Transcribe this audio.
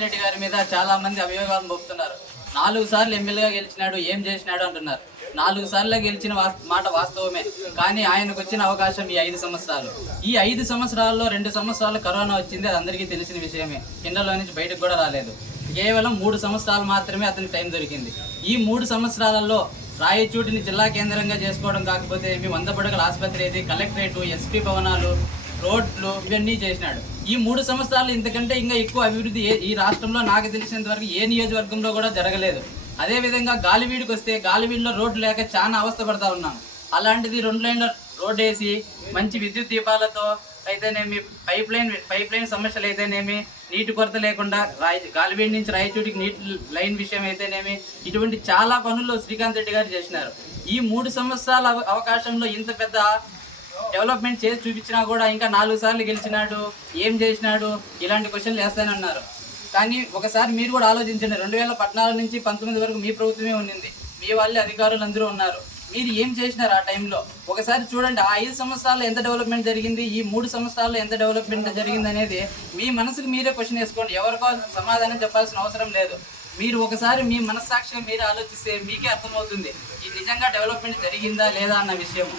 రెడ్డి గారి మీద చాలా మంది అభియోగాలు మోపుతున్నారు. 4 సార్లు ఎమ్మెల్యేగా గెలిచినాడు, ఏం చేసినాడు అంటున్నారు. 4 సార్లు గెలిచిన మాట వాస్తవమే. కానీ ఆయనకు వచ్చిన అవకాశం ఈ 5 సంవత్సరాలు. ఈ 5 సంవత్సరాల్లో 2 సంవత్సరాలు కరోనా వచ్చింది, అది అందరికీ తెలిసిన విషయమే. కిందలో నుంచి బయటకు కూడా రాలేదు. కేవలం 3 సంవత్సరాలు మాత్రమే అతనికి టైం దొరికింది. ఈ 3 సంవత్సరాలలో రాయచూటిని జిల్లా కేంద్రంగా చేసుకోవడం కాకపోతే 100 పడకల ఆసుపత్రి అయితే, కలెక్టరేటు, ఎస్పీ భవనాలు, రోడ్లు ఇవన్నీ చేసినాడు. ఈ 3 సంవత్సరాలు ఇంతకంటే ఇంకా ఎక్కువ అభివృద్ధి ఈ రాష్ట్రంలో నాకు తెలిసినంత వరకు ఏ నియోజకవర్గంలో కూడా జరగలేదు. అదేవిధంగా గాలివీడికి వస్తే గాలివీడిలో రోడ్లు లేక చాలా అవస్థపడతా ఉన్నాం. అలాంటిది 2 లైన్ల రోడ్డు వేసి మంచి విద్యుత్ దీపాలతో అయితేనేమి, పైప్ లైన్ సమస్యలు అయితేనేమి, నీటి కొరత లేకుండా గాలివీడి నుంచి రాయచూటికి నీటి లైన్ విషయం అయితేనేమి, ఇటువంటి చాలా పనులు శ్రీకాంత్ రెడ్డి గారు చేసినారు. ఈ 3 సంవత్సరాల అవకాశంలో ఇంత పెద్ద డెవలప్మెంట్ చేసి చూపించినా కూడా ఇంకా 4 సార్లు గెలిచినాడు, ఏం చేసినాడు, ఇలాంటి క్వశ్చన్లు వేస్తానన్నారు. కానీ ఒకసారి మీరు కూడా ఆలోచించండి. 2014 నుంచి 19 వరకు మీ ప్రభుత్వమే ఉండింది, మీ వాళ్ళే అధికారులు అందరూ ఉన్నారు. మీరు ఏం చేసినారు ఆ టైంలో? ఒకసారి చూడండి. ఆ 5 సంవత్సరాల్లో ఎంత డెవలప్మెంట్ జరిగింది, ఈ 3 సంవత్సరాల్లో ఎంత డెవలప్మెంట్ జరిగింది అనేది మీ మనసుకు మీరే క్వశ్చన్ వేసుకోండి. ఎవరికో సమాధానం చెప్పాల్సిన అవసరం లేదు. మీరు ఒకసారి మీ మనస్సాక్షిగా మీరే ఆలోచిస్తే మీకే అర్థమవుతుంది ఈ నిజంగా డెవలప్మెంట్ జరిగిందా లేదా అన్న విషయం.